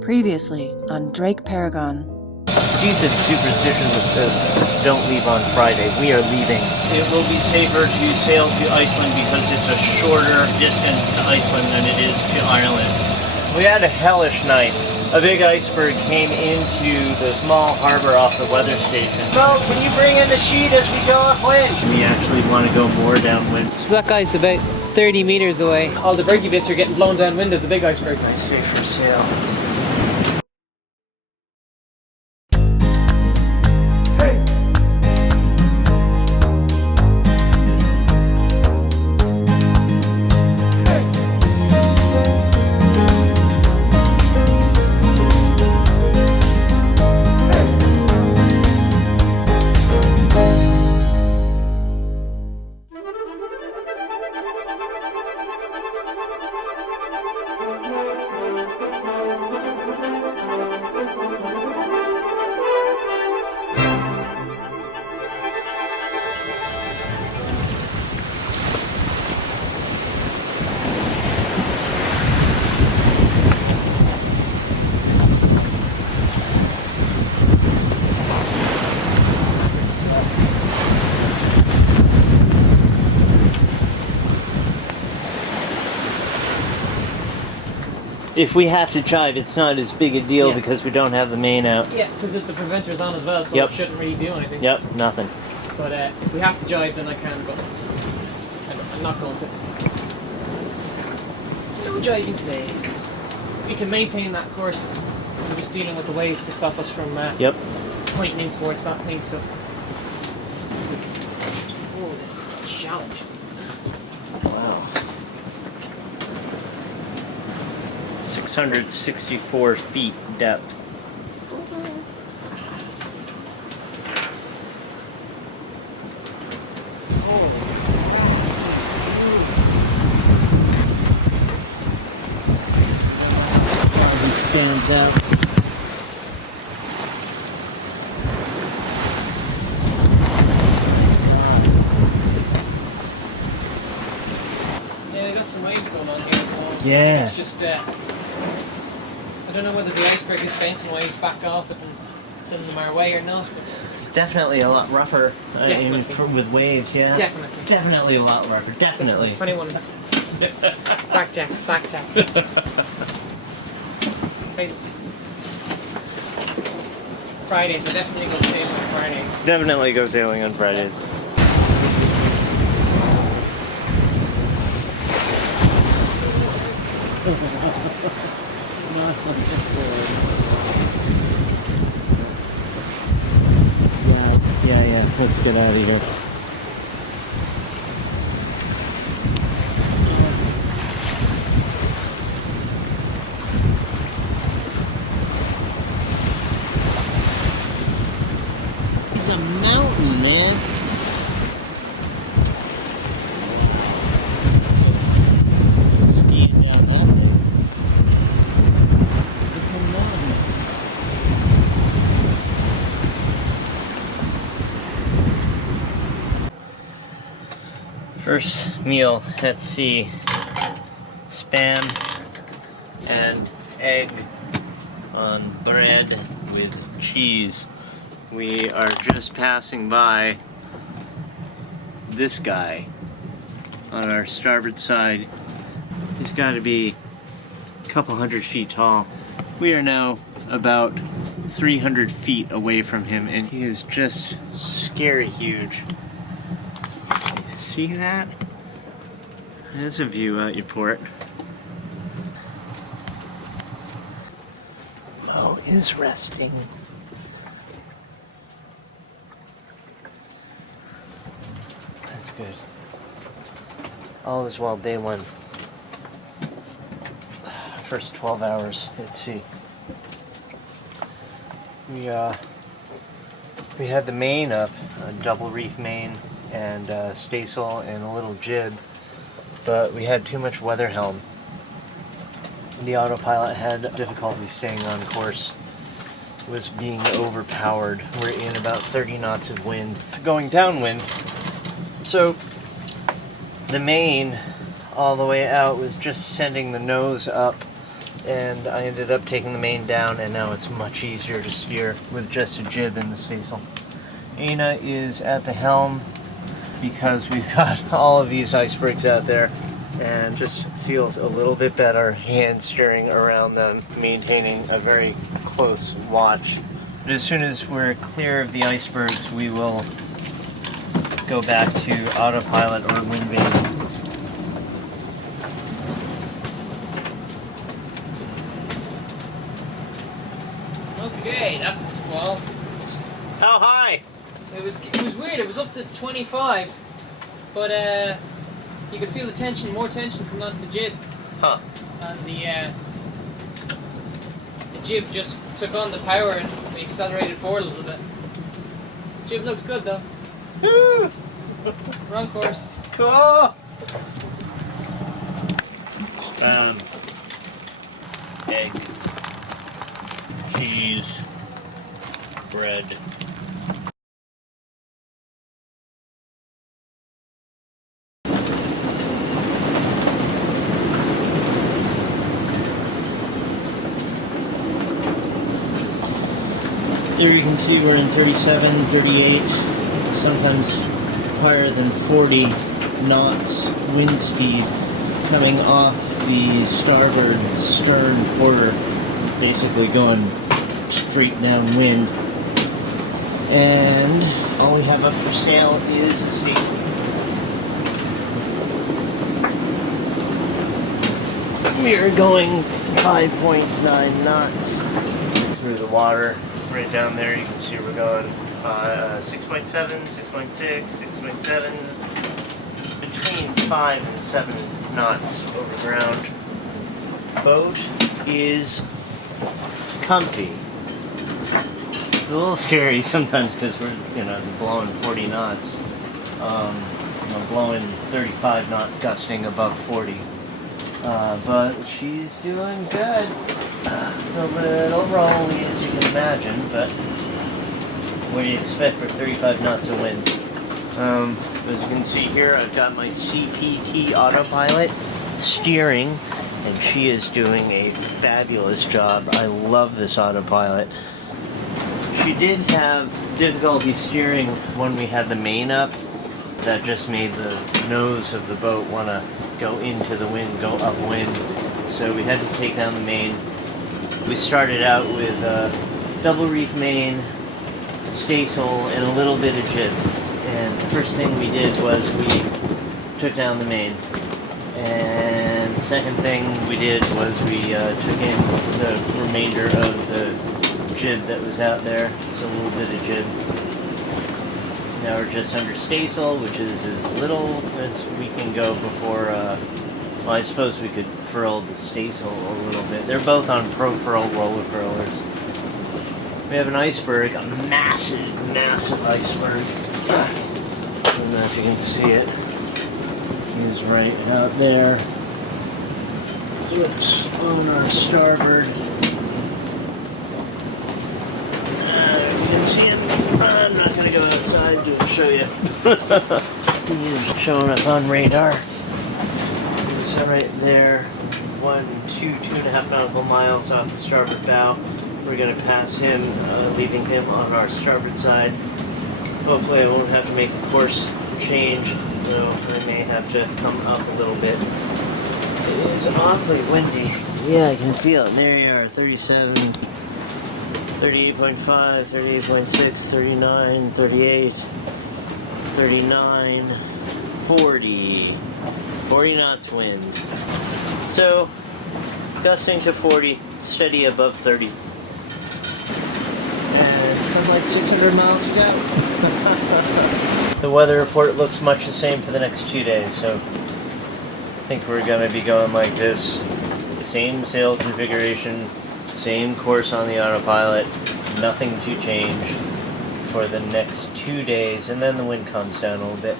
Previously on DrakeParagon. Stupid superstition that says don't leave on Friday. We are leaving. It will be safer to sail to Iceland because it's a shorter distance to Iceland than it is to Ireland. We had a hellish night. A big iceberg came into the small harbor off the weather station. Bro, can you bring in the sheet as we go upwind? We actually want to go more downwind. So that guy's about 30 meters away. All the breaky bits are getting blown downwind of the big iceberg. Nice day for a sail. If we have to jive, it's not as big a deal because we don't have the main out. Yeah, because the preventer's on as well, so it shouldn't really do anything. Yep, nothing. But if we have to jive, then I can go. I'm not going to. No jiving today. We can maintain that course. We're just dealing with the waves to stop us from pointing in towards that thing. So, oh, this is a challenge. Wow. 664 feet depth. He stands out. Yeah, we got some waves going on here. Yeah. It's just I don't know whether the iceberg is bouncing waves back off it and sending them our way or not. It's definitely a lot rougher with waves, yeah. Definitely. Definitely a lot rougher, definitely. 21. Blackjack. Crazy. Fridays, I definitely go sailing on Fridays. Definitely go sailing on Fridays. Yeah. Let's get out of here. It's a mountain, man. Skiing down that way. It's a mountain. First meal at sea, spam and egg on bread with cheese. We are just passing by this guy on our starboard side. He's got to be a couple hundred feet tall. We are now about 300 feet away from him, and he is just scary huge. See that? There's a view out your port. Mo is resting. That's good. All is well, day one. First 12 hours at sea. We had the main up, a double reef main, and staysail and a little jib, but we had too much weather helm. The autopilot had difficulty staying on course. was being overpowered. We're in about 30 knots of wind, going downwind. So the main all the way out was just sending the nose up and I ended up taking the main down, and now it's much easier to steer with just a jib in the staysail. Aina is at the helm because we've got all of these icebergs out there, and just feels a little bit better hand steering around them, maintaining a very close watch. But as soon as we're clear of the icebergs, we will go back to autopilot or wind vane. Okay, that's a squall. How high? It was weird. It was up to 25, but you could feel the tension, more tension coming onto the jib. Huh. And the jib just took on the power and we accelerated forward a little bit. Jib looks good though. Woo! Wrong course. Cool! Spam, egg, cheese, bread. Here you can see we're in 37, 38, sometimes higher than 40 knots wind speed coming off the starboard stern quarter, basically going straight downwind. And all we have up for sale is a staysail. We are going 5.9 knots through the water. Right down there you can see we're going 6.7, 6.6, 6.7, between 5 and 7 knots over ground. Boat is comfy. It's a little scary sometimes because we're blowing 40 knots, blowing 35 knots, gusting above 40. But she's doing good. It's a little rolly, as you can imagine, but what do you expect for 35 knots of wind? As you can see here, I've got my CPT autopilot steering, and she is doing a fabulous job. I love this autopilot. She did have difficulty steering when we had the main up. That just made the nose of the boat want to go into the wind, go upwind. So we had to take down the main. We started out with double reef main, staysail, and a little bit of jib. And the first thing we did was we took down the main. And the second thing we did was we took in the remainder of the jib that was out there. So a little bit of jib. Now we're just under staysail, which is as little as we can go before, well, I suppose we could furl the staysail a little bit. They're both on pro-furl roller furlers. We have an iceberg, a massive, massive iceberg. I don't know if you can see it. He's right out there. Oops, on our starboard. You can see him. I'm not going to go outside to show you. He is showing up on radar. He's right there. 2.5 nautical miles off the starboard bow. We're going to pass him, leaving him on our starboard side. Hopefully I won't have to make a course change, though I may have to come up a little bit. It is awfully windy. Yeah, I can feel it. There you are, 37, 38.5, 38.6, 39, 38, 39, 40. 40 knots wind. So, gusting to 40, steady above 30. And something like 600 miles to go. The weather report looks much the same for the next 2 days, so I think we're going to be going like this. The same sail configuration, same course on the autopilot, nothing to change for the next 2 days, and then the wind comes down a little bit.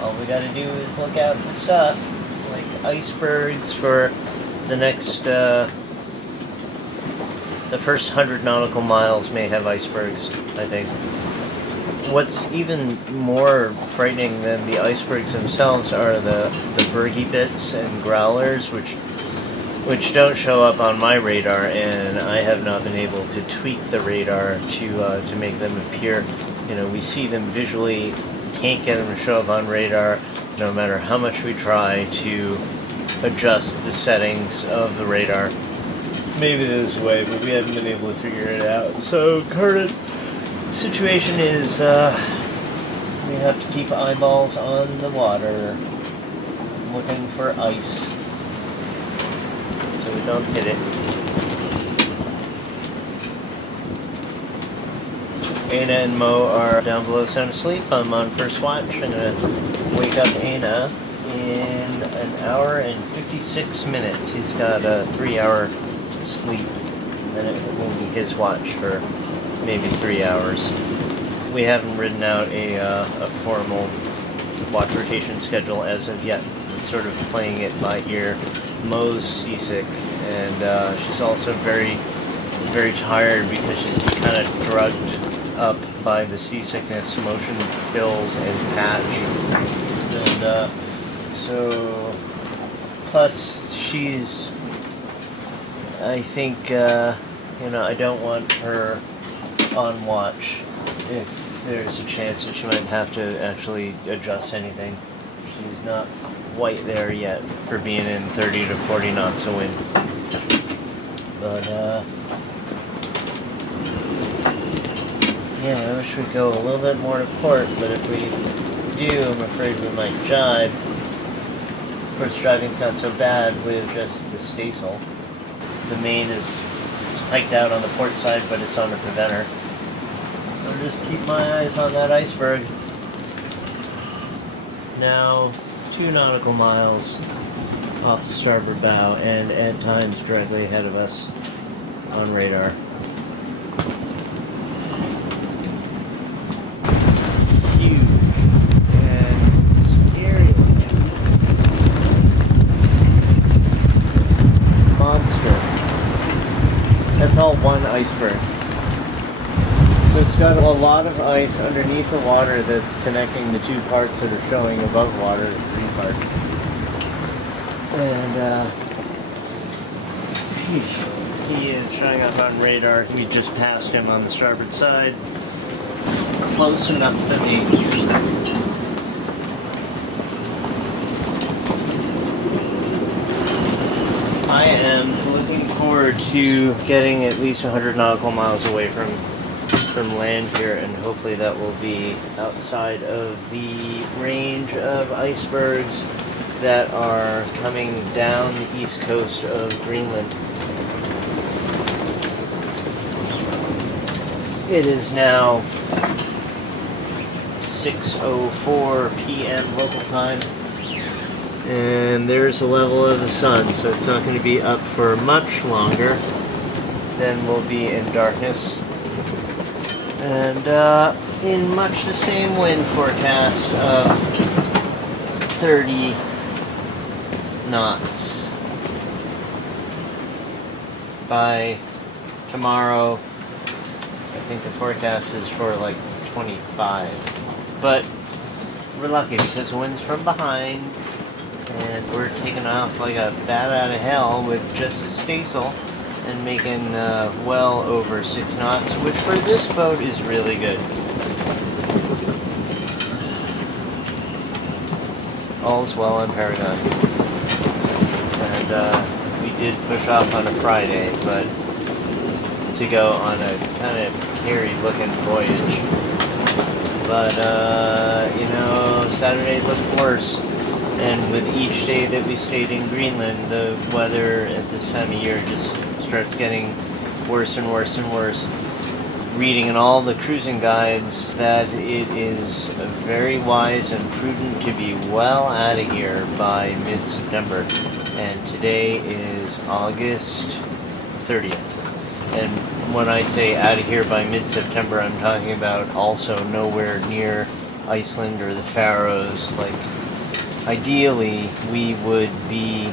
All we got to do is look out for stuff like icebergs for the next, the first 100 nautical miles may have icebergs, I think. What's even more frightening than the icebergs themselves are the bergy bits and growlers, which which don't show up on my radar, and I have not been able to tweak the radar to make them appear. You know, we see them visually, can't get them to show up on radar, no matter how much we try to adjust the settings of the radar. Maybe there's a way, but we haven't been able to figure it out. So current situation is we have to keep eyeballs on the water, looking for ice, so we don't hit it. Anna and Mo are down below sound asleep. I'm on first watch. I'm going to wake up Anna in an hour and 56 minutes. He's got a 3-hour sleep, and then it will be his watch for maybe 3 hours. We haven't written out a formal watch rotation schedule as of yet. It's sort of playing it by ear. Mo's seasick, and she's also very, very tired because she's kind of drugged up by the seasickness, motion pills, and patch. And so, plus she's, I think, I don't want her on watch if there's a chance that she might have to actually adjust anything. She's not quite there yet for being in 30 to 40 knots of wind. But, yeah, I wish we'd go a little bit more to port, but if we do, I'm afraid we might jibe. Of course, driving's not so bad with just the staysail. The main is hiked out on the port side, but it's on the preventer. So I'll just keep my eyes on that iceberg. Now, 2 nautical miles off the starboard bow, and at times directly ahead of us on radar. Huge and scary looking. Monster. That's all one iceberg. So it's got a lot of ice underneath the water that's connecting the 2 parts that are showing above water, the 3 parts. And he is showing up on radar. We just passed him on the starboard side. Close enough to me. I am looking forward to getting at least 100 nautical miles away from land here, and hopefully that will be outside of the range of icebergs that are coming down the east coast of Greenland. It is now 6:04 p.m. local time, and there's the level of the sun, so it's not going to be up for much longer. Then we'll be in darkness. And in much the same wind forecast of 30 knots. By tomorrow, I think the forecast is for like 25. But we're lucky because the wind's from behind, and we're taking off like a bat out of hell with just a staysail and making well over 6 knots, which for this boat is really good. All's well on Paragon. And we did push off on a Friday, but to go on a kind of hairy looking voyage. But, Saturday looked worse. And with each day that we stayed in Greenland, the weather at this time of year just starts getting worse and worse and worse. Reading in all the cruising guides that it is very wise and prudent to be well out of here by mid-September. And today is August 30th. And when I say out of here by mid-September, I'm talking about also nowhere near Iceland or the Faroes. Like, ideally, we would be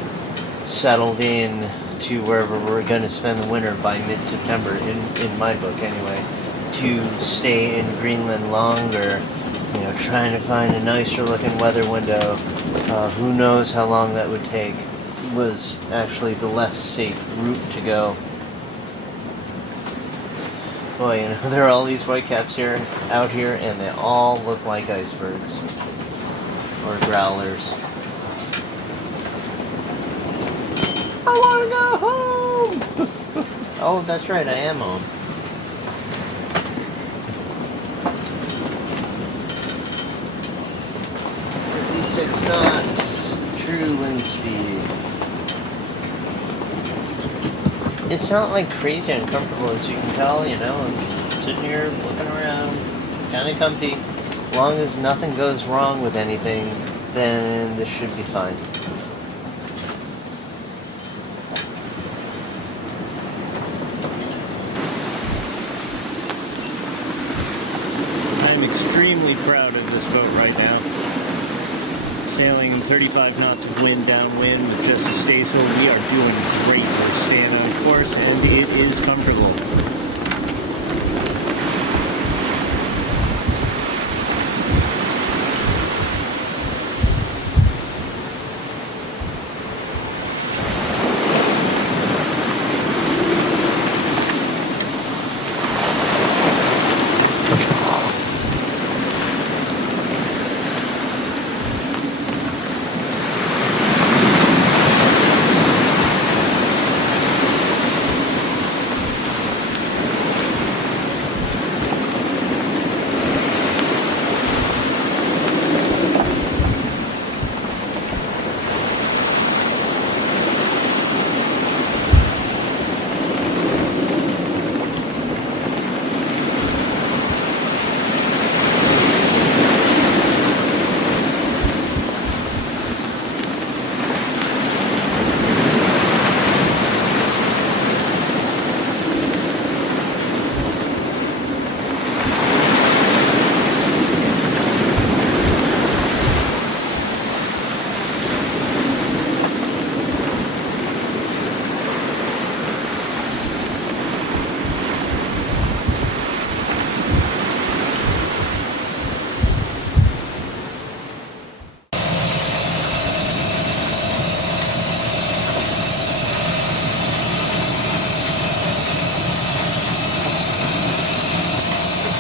settled in to wherever we're going to spend the winter by mid-September, in my book anyway. To stay in Greenland longer, trying to find a nicer looking weather window. Who knows how long that would take. was actually the less safe route to go. Boy, you know, there are all these whitecaps out here, and they all look like icebergs. Or growlers. I wanna go home! Oh, that's right, I am home. Six knots, true wind speed. It's not like crazy uncomfortable, as you can tell, you know. I'm sitting here looking around, kind of comfy. As long as nothing goes wrong with anything, then this should be fine. I'm extremely proud of this boat right now. Sailing 35 knots of wind downwind with just a staysail. We are doing great. We're staying on course and it is comfortable.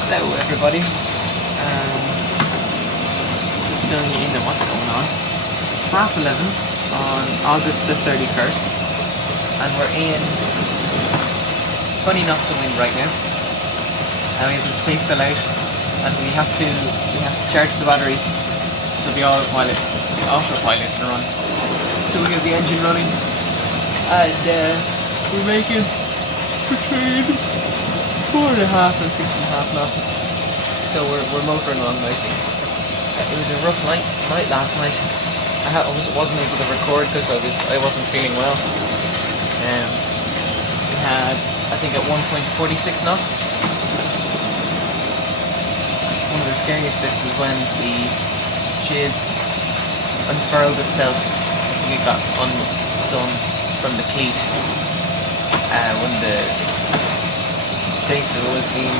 Hello everybody, just filling you in on what's going on. It's 11:30 on August the 31st and we're in 20 knots of wind right now, and we have the staysail out and we have to charge the batteries so the autopilot can run. So we have the engine running and we're making between 4.5 and 6.5 knots, so we're motoring along nicely. It was a rough night last night. I wasn't able to record because I wasn't feeling well. We had, I think, at one point 46 knots. One of the scariest bits is when the jib unfurled itself. I think it got undone from the cleat when the staysail was being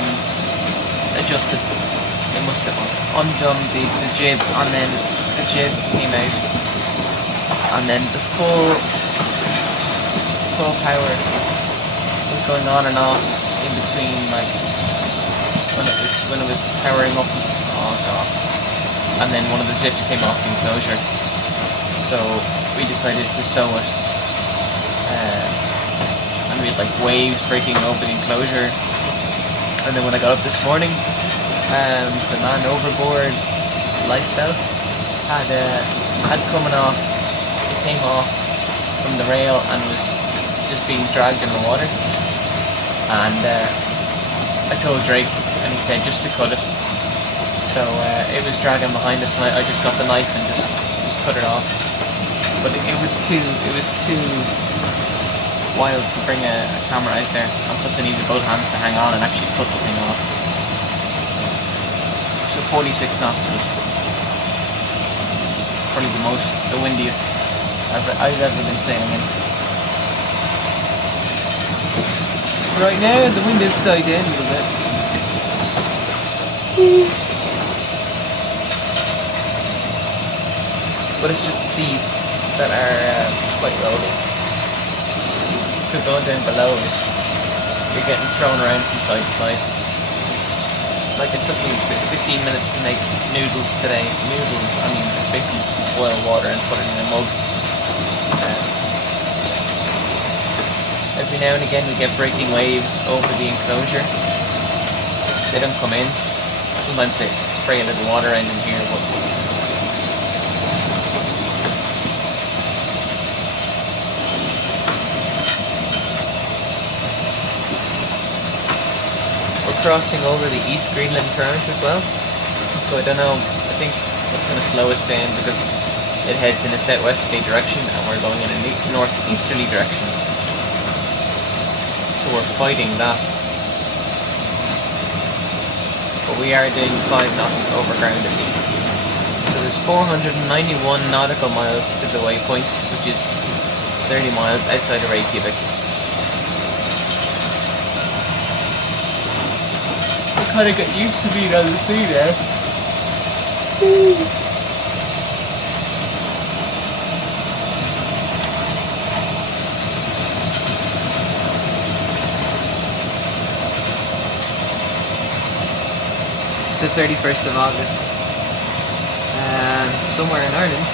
adjusted. It must have undone the jib, and then the jib came out, and then the full power was going on and off in between, like when it was powering up. Oh god! And then one of the zips came off the enclosure, so we decided to sew it. And we had like waves breaking open the enclosure. And then when I got up this morning, the man overboard life belt had coming off. It came off from the rail and was just being dragged in the water. And I told Drake, and he said just to cut it. So it was dragging behind us, and I just got the knife and just cut it off. But it was too wild to bring a camera out there, and plus I needed both hands to hang on and actually cut the thing off. So 46 knots was probably the windiest I've ever been sailing in. So right now the wind has died down a little bit. But it's just the seas. that are quite rolly. So going down below is you're getting thrown around from side to side. Like it took me 15 minutes to make noodles today. Noodles, I mean, it's basically boil water and put it in a mug. Every now and again we get breaking waves over the enclosure. They don't come in. Sometimes they spray a little water around in here, but we're crossing over the East Greenland current as well. So I don't know, I think that's going to slow us down because it heads in a southwesterly direction and we're going in a northeasterly direction. So we're fighting that. But we are doing 5 knots over ground at least. So there's 491 nautical miles to the waypoint, which is 30 miles outside of Reykjavik. I kind of got used to being on the sea there. It's the 31st of August, somewhere in Ireland,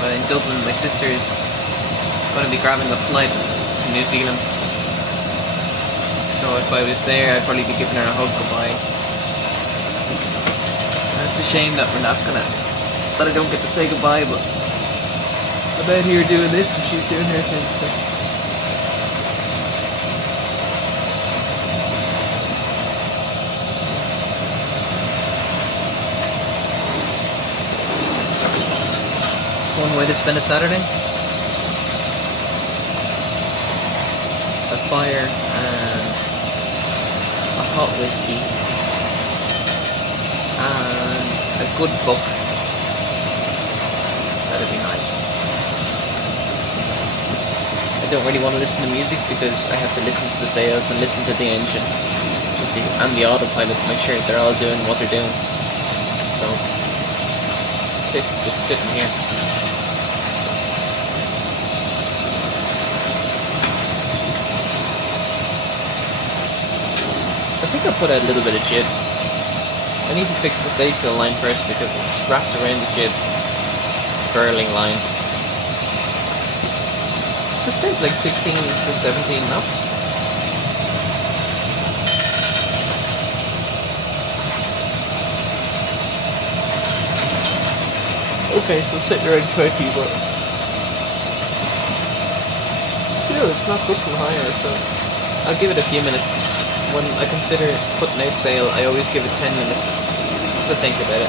but in Dublin my sister is going to be grabbing a flight to New Zealand, so if I was there I'd probably be giving her a hug goodbye. And it's a shame that I don't get to say goodbye, but I'm out here doing this and she's doing her thing, so. One way to spend a Saturday. A fire and a hot whiskey and a good book. That'd be nice. I don't really want to listen to music because I have to listen to the sails and listen to the engine and the autopilot to make sure they're all doing what they're doing. So it's basically just sitting here. I think I put out a little bit of jib. I need to fix the staysail line first because it's wrapped around the jib furling line. This thing's like 16 to 17 knots. Okay, so sitting around 20, but still it's not gusting higher, so I'll give it a few minutes. When I consider putting out sail, I always give it 10 minutes to think about it.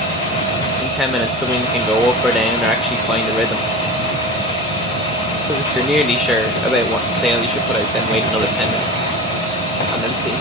In 10 minutes the wind can go up or down or actually find a rhythm. So if you're nearly sure about what sail you should put out, then wait another 10 minutes and then see.